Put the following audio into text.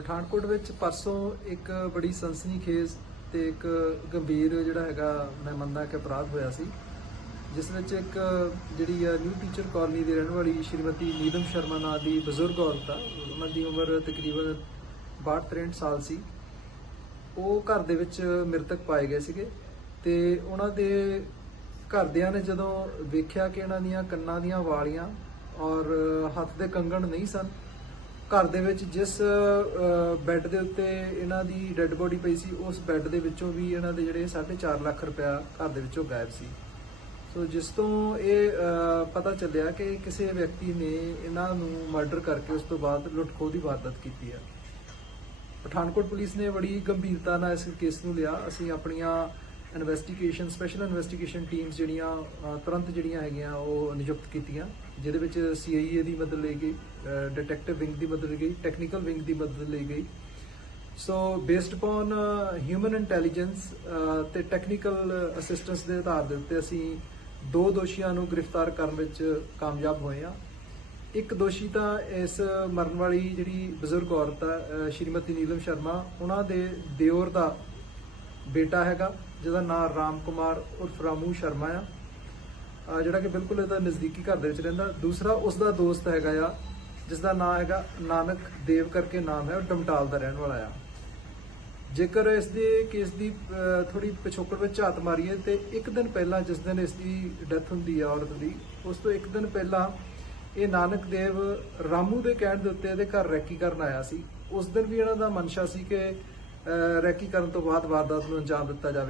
ਪਠਾਨਕੋਟ ਵਿੱਚ ਪਰਸੋਂ ਇੱਕ ਬੜੀ ਸਨਸਨੀਖੇਜ਼ ਤੇ ਇੱਕ ਗੰਭੀਰ ਜਿਹੜਾ ਹੈਗਾ ਮੈਂ ਮੰਨਦਾ ਕਿ ਅਪਰਾਧ ਹੋਇਆ ਸੀ, ਜਿਸ ਵਿੱਚ ਇੱਕ ਜਿਹੜੀ ਆ ਨਿਊ ਟੀਚਰ ਕਾਲਨੀ ਦੀ ਰਹਿਣ ਵਾਲੀ ਸ਼੍ਰੀਮਤੀ ਨੀਲਮ ਸ਼ਰਮਾ ਨਾਂ ਦੀ ਬਜ਼ੁਰਗ ਔਰਤ ਆ, ਉਹਨਾਂ ਦੀ ਉਮਰ ਤਕਰੀਬਨ 62-63 ਸਾਲ ਸੀ। ਉਹ ਘਰ ਦੇ ਵਿੱਚ ਮ੍ਰਿਤਕ ਪਾਏ ਗਏ ਸੀਗੇ ਤੇ ਉਹਨਾਂ ਦੇ ਘਰਦਿਆਂ ਨੇ ਜਦੋਂ ਵੇਖਿਆ ਕਿ ਇਹਨਾਂ ਦੀਆਂ ਕੰਨਾਂ ਦੀਆਂ ਵਾਲੀਆਂ ਔਰ ਹੱਥ ਦੇ ਕੰਗਣ ਨਹੀਂ ਸਨ ਘਰ ਦੇ ਵਿੱਚ ਜਿਸ ਬੈੱਡ ਦੇ ਉੱਤੇ ਇਹਨਾਂ ਦੀ ਡੈੱਡ ਬੋਡੀ ਪਈ ਸੀ, ਉਸ ਬੈੱਡ ਦੇ ਵਿੱਚੋਂ ਵੀ ਇਹਨਾਂ ਦੇ ਜਿਹੜੇ 4.5 ਲੱਖ ਰੁਪਇਆ ਘਰ ਦੇ ਵਿੱਚੋਂ ਗਾਇਬ ਸੀ। ਸੋ ਜਿਸ ਤੋਂ ਇਹ ਪਤਾ ਚੱਲਿਆ ਕਿ ਕਿਸੇ ਵਿਅਕਤੀ ਨੇ ਇਹਨਾਂ ਨੂੰ ਮਰਡਰ ਕਰਕੇ ਉਸ ਤੋਂ ਬਾਅਦ ਲੁੱਟ-ਖੋਹ ਦੀ ਵਾਰਦਾਤ ਕੀਤੀ ਹੈ ਪਠਾਨਕੋਟ ਪੁਲਿਸ ਨੇ ਬੜੀ ਗੰਭੀਰਤਾ ਨਾਲ ਇਸ ਕੇਸ ਨੂੰ ਲਿਆ। ਅਸੀਂ ਆਪਣੀਆਂ ਇਨਵੈਸਟੀਗੇਸ਼ਨ ਸਪੈਸ਼ਲ ਇਨਵੈਸਟੀਗੇਸ਼ਨ ਟੀਮਸ ਜਿਹੜੀਆਂ ਅਹ, ਤੁਰੰਤ ਜਿਹੜੀਆਂ ਹੈਗੀਆਂ ਉਹ ਨਿਯੁਕਤ ਕੀਤੀਆਂ ਜਿਹਦੇ ਵਿੱਚ ਸੀਆਈਏ ਦੀ ਮਦਦ ਲਈ ਗਈ ਡਿਟੈਕਟਿਵ ਵਿੰਗ ਦੀ ਮਦਦ ਲਈ ਗਈ ਟੈਕਨੀਕਲ ਵਿੰਗ ਦੀ ਮਦਦ ਲਈ ਗਈ। So based upon human intelligence ਤੇ ਟੈਕਨੀਕਲ ਅਸਿਸਟੈਂਸ ਦੇ ਆਧਾਰ ਦੇ ਉੱਤੇ ਅਸੀਂ ਦੋ ਦੋਸ਼ੀਆਂ ਨੂੰ ਗ੍ਰਿਫਤਾਰ ਕਰਨ ਵਿੱਚ ਕਾਮਯਾਬ ਹੋਏ ਹਾਂ। ਇੱਕ ਦੋਸ਼ੀ ਤਾਂ ਇਸ ਮਰਨ ਵਾਲੀ ਜਿਹੜੀ ਬਜ਼ੁਰਗ ਔਰਤ ਆ ਅਹ ਸ਼੍ਰੀਮਤੀ ਨੀਲਮ ਸ਼ਰਮਾ ਉਹਨਾਂ ਦੇ ਦਿਓਰ ਦਾ ਬੇਟਾ ਹੈਗਾ, ਜਿਹਦਾ ਨਾਮ ਰਾਮ ਕੁਮਾਰ ਉਰਫ ਰਾਮੂ ਸ਼ਰਮਾ ਆ। ਜਿਹੜਾ ਕਿ ਬਿਲਕੁਲ ਇਹਦਾ ਨਜ਼ਦੀਕੀ ਘਰ ਦੇ ਵਿੱਚ ਰਹਿੰਦਾ। ਦੂਸਰਾ ਉਸ ਦਾ ਦੋਸਤ ਹੈਗਾ ਆ ਜਿਸ ਦਾ ਨਾਮ ਹੈਗਾ ਨਾਨਕ ਦੇਵ ਕਰਕੇ ਨਾਮ ਹੈ, ਉਹ ਡਮਟਾਲ ਦਾ ਰਹਿਣ ਵਾਲਾ ਆ। ਜੇਕਰ ਇਸ ਦੇ ਕੇਸ ਦੀ ਥੋੜੀ ਪਿਛੋਕੜ ਵਿੱਚ ਝਾਤ ਮਾਰੀਏ, ਤੇ ਇੱਕ ਦਿਨ ਪਹਿਲਾਂ ਜਿਸ ਦਿਨ ਇਸ ਦੀ ਡੈਥ ਹੁੰਦੀ ਆ ਔਰਤ ਦੀ, ਉਸ ਤੋਂ ਇੱਕ ਦਿਨ ਪਹਿਲਾਂ ਇਹ ਨਾਨਕ ਦੇਵ ਰਾਮੂ ਦੇ ਕਹਿਣ ਦੇ ਉੱਤੇ ਇਹਦੇ ਘਰ ਰੈਕੀ ਕਰਨ ਆਇਆ ਸੀ। ਉਸ ਦਿਨ ਵੀ ਇਹਨਾਂ ਦਾ ਮਨਸ਼ਾ ਸੀ ਕਿ ਰੈਕੀ ਕਰਨ ਤੋਂ ਬਾਅਦ ਵਾਰਦਾਤ ਨੂੰ ਅੰਜਾਮ ਦਿੱਤਾ ਜਾਵੇ।